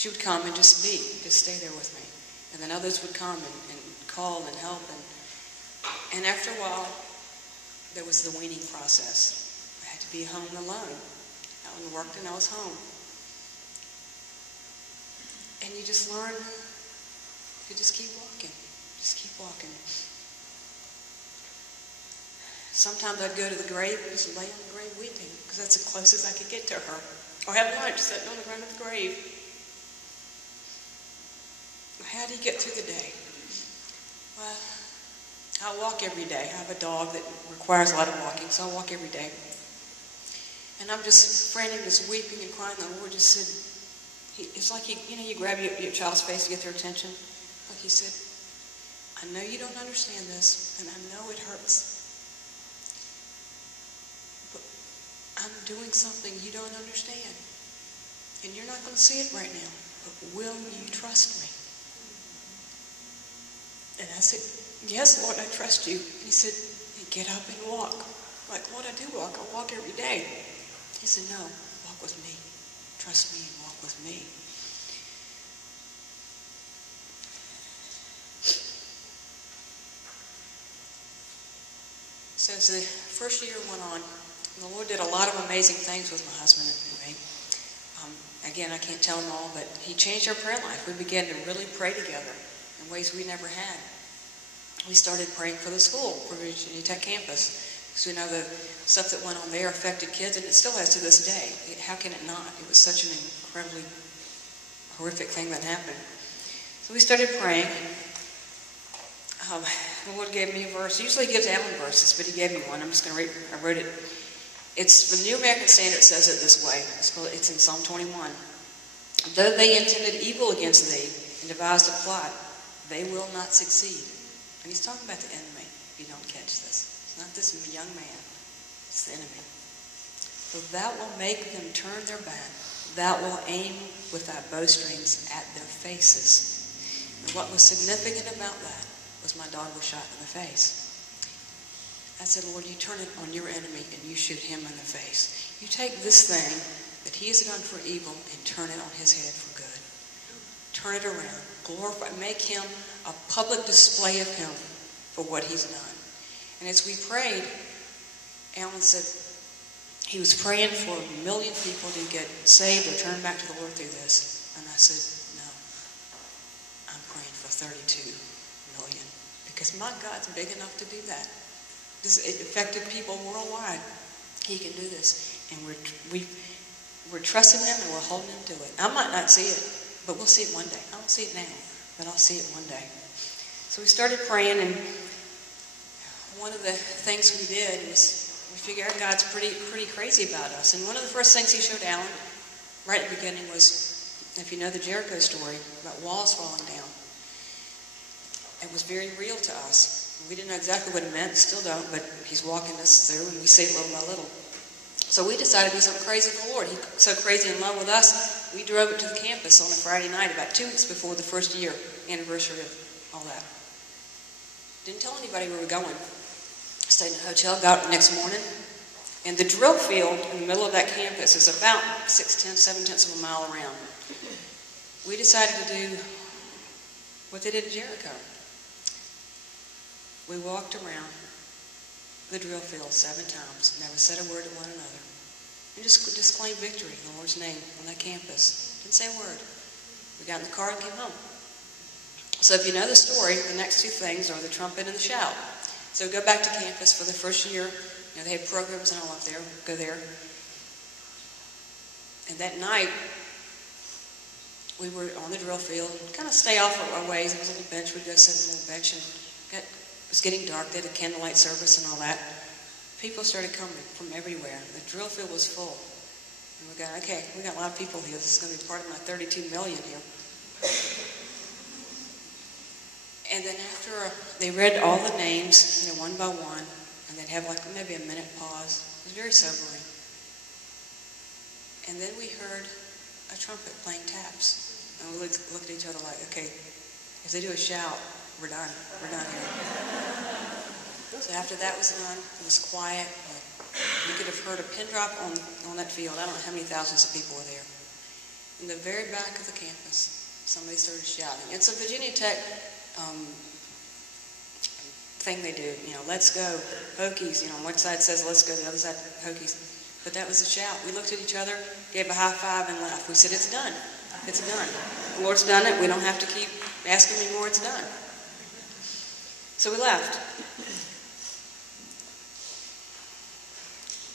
she would come and just stay there with me. And then others would come and call and help. And after a while, there was the weaning process. I had to be home alone. Alan worked and I was home. And you just learn to just keep walking. Just keep walking. Sometimes I'd go to the grave and just lay on the grave weeping, because that's the closest I could get to her. Or have lunch sitting on the ground of the grave. How do you get through the day? Well, I walk every day. I have a dog that requires a lot of walking, so I walk every day. And I'm just frantic, just weeping and crying. The Lord just said, it's like you grab your child's face to get their attention. Like he said, I know you don't understand this, and I know it hurts. But I'm doing something you don't understand. And you're not going to see it right now. But will you trust me? And I said, yes, Lord, I trust you. And he said, get up and walk. Like, Lord, I do walk. I walk every day. He said, no, walk with me. Trust me and walk with me. So as the first year went on, the Lord did a lot of amazing things with my husband and me. Again, I can't tell them all, but he changed our prayer life. We began to really pray together in ways we never had. We started praying for the school, for Virginia Tech campus. Because we know the stuff that went on there affected kids, and it still has to this day. How can it not? It was such an incredibly horrific thing that happened. So we started praying. The Lord gave me a verse. He usually gives Alan verses, but he gave me one. I'm just going to read. I wrote it. It's the New American Standard says it this way. It's in Psalm 21. Though they intended evil against thee and devised a plot, they will not succeed. And he's talking about the enemy, if you don't catch this. It's not this young man. It's the enemy. For thou wilt make them turn their back. Thou wilt aim with thy bowstrings at their faces. And what was significant about that was my daughter was shot in the face. I said, Lord, you turn it on your enemy and you shoot him in the face. You take this thing that he has done for evil and turn it on his head for good. Turn it around. Glorify. Make him a public display of him for what he's done. And as we prayed, Alan said he was praying for 1 million people to get saved or turn back to the Lord through this. And I said, no, I'm praying for 32 million. Because my God's big enough to do that. It affected people worldwide. He can do this. And we're trusting him and we're holding him to it. I might not see it, but we'll see it one day. I don't see it now, but I'll see it one day. So we started praying, and one of the things we did was we figured out God's pretty crazy about us. And one of the first things he showed Alan right at the beginning was, if you know the Jericho story, about walls falling down. It was very real to us. We didn't know exactly what it meant, still don't, but he's walking us through, and we see it little by little. So we decided to do something crazy for the Lord. He's so crazy in love with us, we drove it to the campus on a Friday night, about 2 weeks before the first year anniversary of all that. Didn't tell anybody where we were going. Stayed in a hotel, got up the next morning, and the drill field in the middle of that campus is about 7/10 of a mile around. We decided to do what they did at Jericho. We walked around the drill field 7 times, never said a word to one another, and just claimed victory in the Lord's name on that campus. Didn't say a word. We got in the car and came home. So if you know the story, the next 2 things are the trumpet and the shout. So we go back to campus for the first year. They had programs and all up there. Go there. And that night, we were on the drill field, kind of stay off our ways. There was a little bench. We'd go sit on a little bench, and it was getting dark. They had a candlelight service and all that. People started coming from everywhere. The drill field was full. And we got a lot of people here. This is going to be part of my 32 million here. And then after they read all the names, one by one, and they'd have like maybe a minute pause. It was very sobering. And then we heard a trumpet playing taps. And we looked at each other like, okay, if they do a shout, we're done. We're done here. So after that was done, it was quiet. You could have heard a pin drop on that field. I don't know how many thousands of people were there. in the very back of the campus, somebody started shouting. It's a Virginia Tech thing they do, let's go, Hokies. One side says let's go, the other side, Hokies. But that was a shout. We looked at each other, gave a high five, and left. We said, it's done. It's done. The Lord's done it. We don't have to keep asking anymore. It's done. So we left.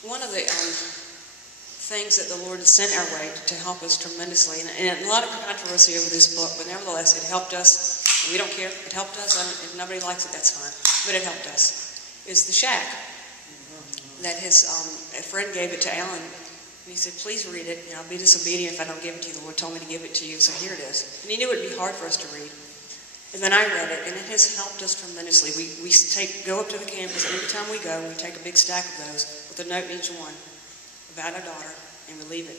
One of the things that the Lord has sent our way to help us tremendously, and a lot of controversy over this book, but nevertheless, it helped us. We don't care. It helped us. If nobody likes it, that's fine. But it helped us. Is the shack that his a friend gave it to Alan, and he said, please read it. I'll be disobedient if I don't give it to you. The Lord told me to give it to you, so here it is. And he knew it would be hard for us to read. And then I read it, and it has helped us tremendously. We go up to the campus, and every time we go, we take a big stack of those with a note in each one about our daughter, and we leave it.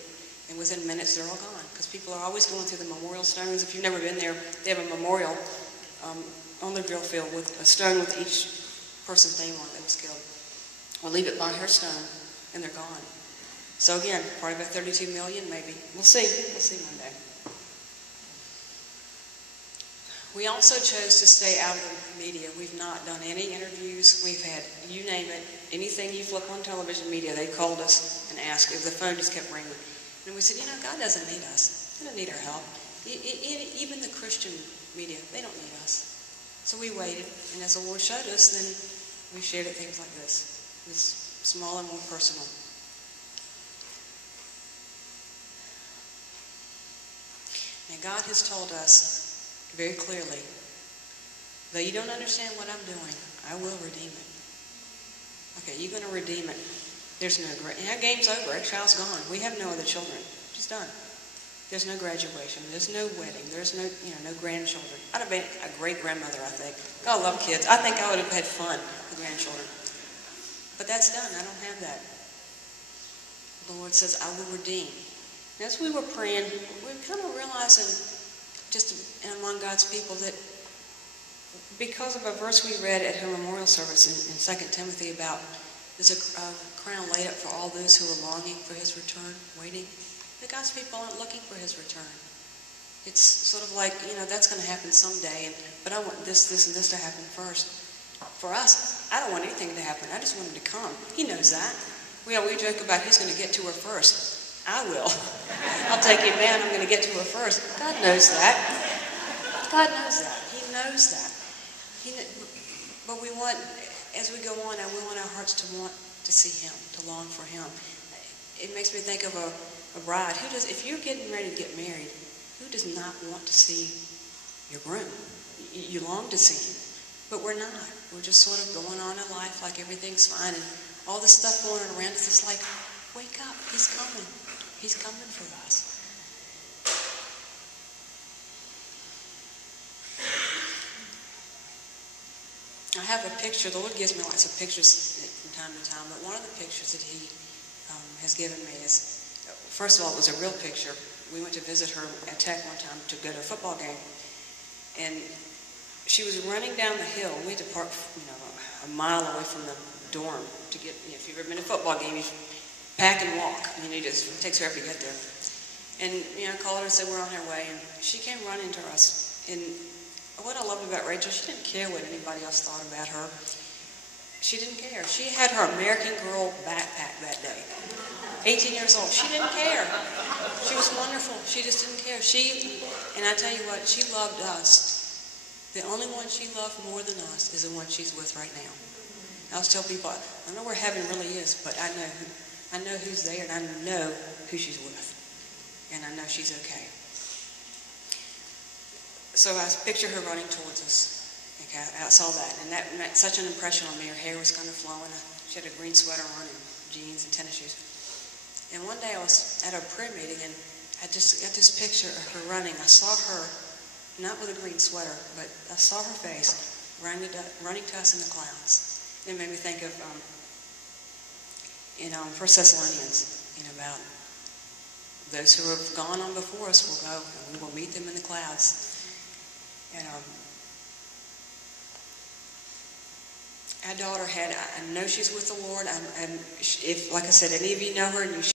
And within minutes, they're all gone, because people are always going through the memorial stones. If you've never been there, they have a memorial on the drill field with a stone with each person's name on it that was killed. We'll leave it by her stone, and they're gone. So again, part of a 32 million, maybe. We'll see. We'll see one day. We also chose to stay out of the media. We've not done any interviews. We've had, you name it, anything you flip on television media, they called us and asked if the phone just kept ringing. And we said, God doesn't need us. He doesn't need our help. Even the Christian media, they don't need us. So we waited, and as the Lord showed us, then we shared it things like this. It's smaller, more personal. And God has told us very clearly, though you don't understand what I'm doing, I will redeem it. Okay, you're going to redeem it. There's no, our game's over. Our child's gone. We have no other children. She's done. There's no graduation. There's no wedding. There's no, no grandchildren. I'd have been a great grandmother, I think. God, I love kids. I think I would have had fun with grandchildren. But that's done. I don't have that. The Lord says, I will redeem. And as we were praying, we were kind of realizing, just among God's people, that because of a verse we read at her memorial service in 2 Timothy about there's a crown laid up for all those who are longing for his return, waiting. That God's people aren't looking for his return. It's sort of like, that's going to happen someday, but I want this, and this to happen first. For us, I don't want anything to happen. I just want him to come. He knows that. We joke about who's going to get to her first. I will. I'll take him down. I'm going to get to her first. God knows that. God knows that. He knows that. But we want, as we go on, we want our hearts to want to see him, to long for him. It makes me think of a bride. If you're getting ready to get married, who does not want to see your groom? You long to see him. But we're not. We're just sort of going on in life like everything's fine. And all this stuff going on around us, it's like, wake up. He's coming. He's coming for us. I have a picture. The Lord gives me lots of pictures from time to time, but one of the pictures that he has given me is, first of all, it was a real picture. We went to visit her at Tech one time to go to a football game, and she was running down the hill. We had to park, a mile away from the dorm to get, if you've ever been to a football game, you pack and walk. It takes forever to get there. And, I called her and said we're on our way, and she came running to us. And what I loved about Rachel, she didn't care what anybody else thought about her. She didn't care. She had her American Girl backpack that day. 18 years old. She didn't care. She was wonderful. She just didn't care. And I tell you what, she loved us. The only one she loved more than us is the one she's with right now. I always tell people, I don't know where heaven really is, but I know who's there, and I know who she's with. And I know she's okay. So I picture her running towards us. Okay, I saw that, and that made such an impression on me. Her hair was kind of flowing. She had a green sweater on and jeans and tennis shoes. And one day I was at a prayer meeting, and I just got this picture of her running. I saw her, not with a green sweater, but I saw her face running to us in the clouds. And it made me think of, 1 Thessalonians, about those who have gone on before us will go, and we will meet them in the clouds. And our daughter I know she's with the Lord. If, like I said, any of you know her and you